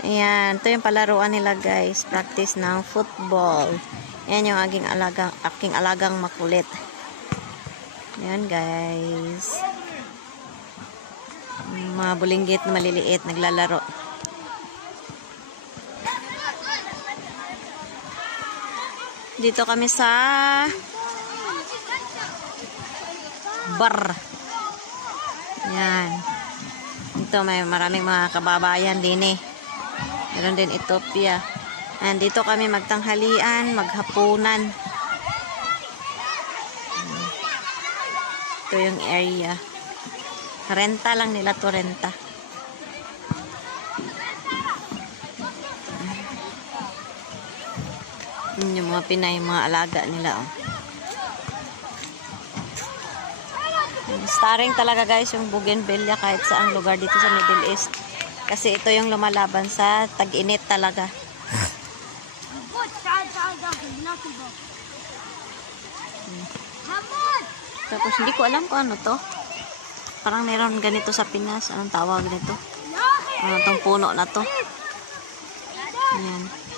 Ayan, ito yung palaruan nila guys. Practice ng football. Ayan yung aking alagang makulit. Ayan guys. Mga bulinggit na maliliit naglalaro. Dito kami sa bar. Ayan. Dito may maraming mga kababayan din eh. Meron din Ethiopia. And dito kami magtanghalian, maghapunan. Ito yung area. Renta lang nila to, renta. Yung mga Pinay, mga alaga nila. Oh. Starring talaga guys yung bougainvillea kahit saang lugar dito sa Middle East. Kasi ito yung lumalaban sa tag-init talaga. Tapos hindi ko alam kung ano to. Parang meron ganito sa Pinas. Anong tawag nito? Ano tong puno na to? Ayan.